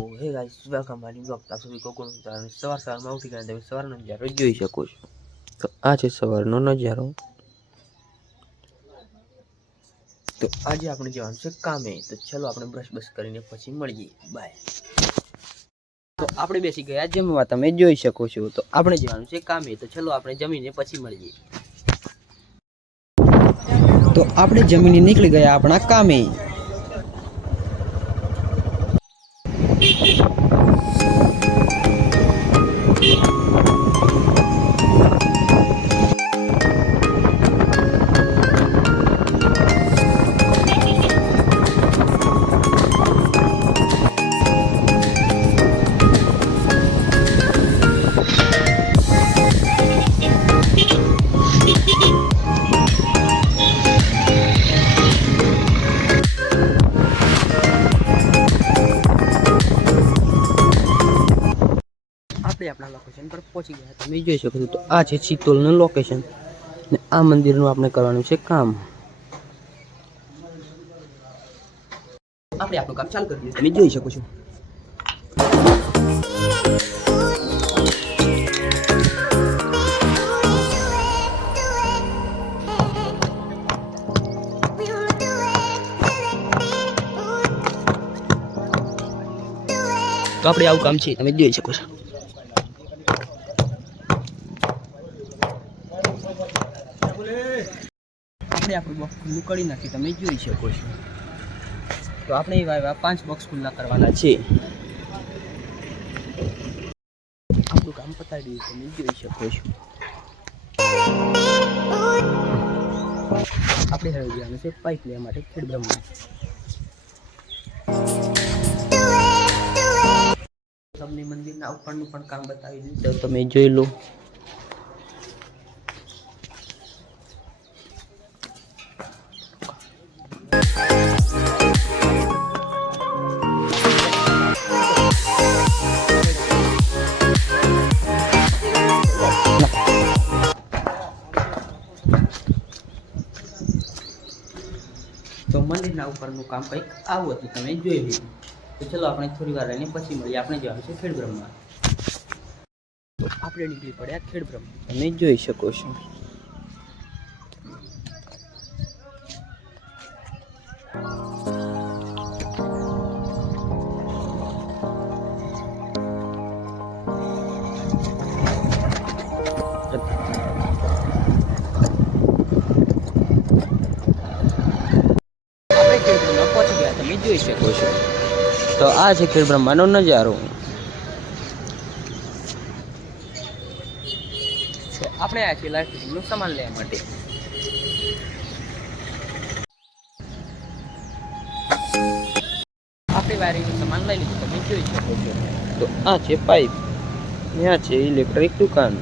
Hey guys welcome my new blog. आप सभी को गुड मॉर्निंग। સવારમાં ઉઠી ગયા તમે સવારનો નજારો જોઈ શકો છો। તો આ છે સવારનો નજારો। તો આજે આપણે જવાનું છે કામે, તો ચલો આપણે બ્રશ કરીને પછી મળીએ, બાય। તો આપણે બેસી ગયા જમવા, તમે જોઈ શકો છો। તો આપણે જવાનું છે કામે, તો ચલો આપણે જમીને પછી મળીએ। તો આપણે જમીને નીકળી ગયા આપણા કામે। આપણે આપણા લોકેશન પર પહોંચી ગયા, તમે જોઈ શકો છો। તો આ છે ચિત્તોલનું લોકેશન ને આ મંદિરનું આપણે કરવાનું છે કામ। આપણે આપણું કામ ચાલુ કરી દીધું, તમે જોઈ શકો છો। તો આપણે આવું કામ છે, તમે જોઈ શકો છો। આપણે આપણું બોક્સ ખુલ્લું કરી નાખ્યું, તમે જોઈ શકો છો। તો આપણે એવા 5 બોક્સ ખુલ્લા કરવાના છે। આપણું કામ પતાવી દીધું, તમે જોઈ શકો છો। આપણે હવે જવાનું છે પાઇપ લેવા માટે ખેડબ્રહ્મા। તમને મંદિરના ઉપરનું પણ કામ બતાવી દીધું, તો તમે જોઈ લો। તો મંદિરના ઉપરનું કામ કંઈક આવું હતું, તમે જોઈ લીધું। તો ચલો આપણે થોડી વાર રહીને પછી મળીએ। આપણે જવાનું છે ખેડબ્રહ્મા। તો આપણે નીકળી પડ્યા ખેડબ્રહ્મા, તમે જોઈ શકો છો। પહોંચી ગયા, તમે જોઈ શકો છો। તો આ છે ખેડબ્રહ્માનો નજારો। તો આપણે આ છે લાઈટ ફિટિંગનું સામાન લેવા માટે। આપણે વાયરિંગનું સામાન લઈ લીધું, તમે જોઈ શકો છો। તો આ છે પાઇપ ને આ છે ઇલેક્ટ્રિક દુકાન।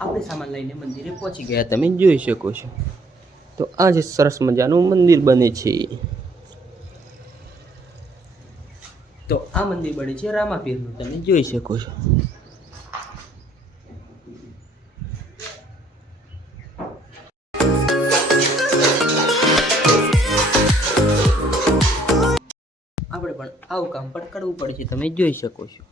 આપણે સામાન લઈને મંદિરે પહોંચી ગયા, તમે જોઈ શકો છો। તો આ જે સરસ મજાનું મંદિર બને છે। તો આ મંદિર બને છે રામાપીરનું, તમે જોઈ શકો છો। આપણે પણ આવું કામ પણ કરવું પડે છે, તમે જોઈ શકો છો।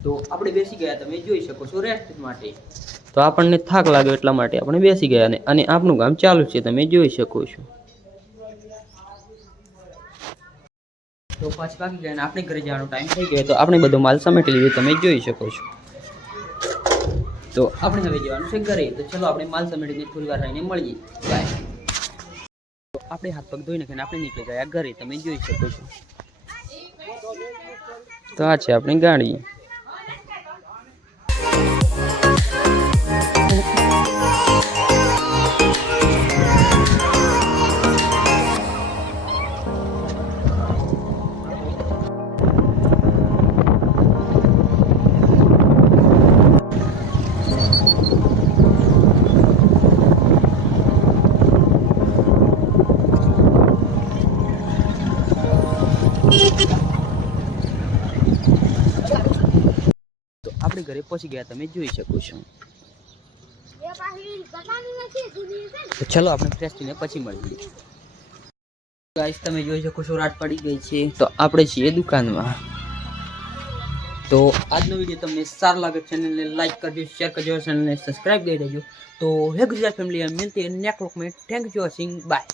તો આપણે બેસી ગયા, તમે જોઈ શકો છો રેસ્ટ માટે। તો આપણને થાક લાગ્યો એટલા માટે આપણે બેસી ગયા અને આપણું કામ ચાલુ છે, તમે જોઈ શકો છો। તો 5 વાગી ગયા અને આપણે ઘરે જવાનો ટાઈમ થઈ ગયો। તો આપણે બધો માલ સમેટી લીધો, તમે જોઈ શકો છો। તો આપણે હવે જવાનું છે ઘરે. તો ચલો આપણે માલ સમેટીને થોડી વાર રહીને મળીએ. બાય. તો આપણે હાથ પગ ધોઈ નાખીને આપણે નીકળી ગયા ઘરે. તમે જોઈ શકો છો. તો આ છે આપણી ગાડી. તો આપણે ઘરે પહોંચી ગયા. તમે જોઈ શકો છો. તો ચલો આપણે ફ્રેશ થઈને પછી મળીએ. ગાઈસ તમે જોઈ શકો છો રાત પડી ગઈ છે. તો આપણે છીએ દુકાનમાં. તો આજનો વિડીયો તમને સારો લાગે ચેનલને લાઈક કરજો, શેર કરજો, ચેનલને સબસ્ક્રાઇબ કરી દેજો. તો હે ગુજરાત ફેમિલી, मिलते हैं नेक्स्ट व्लॉग में. Thank you for watching. Bye.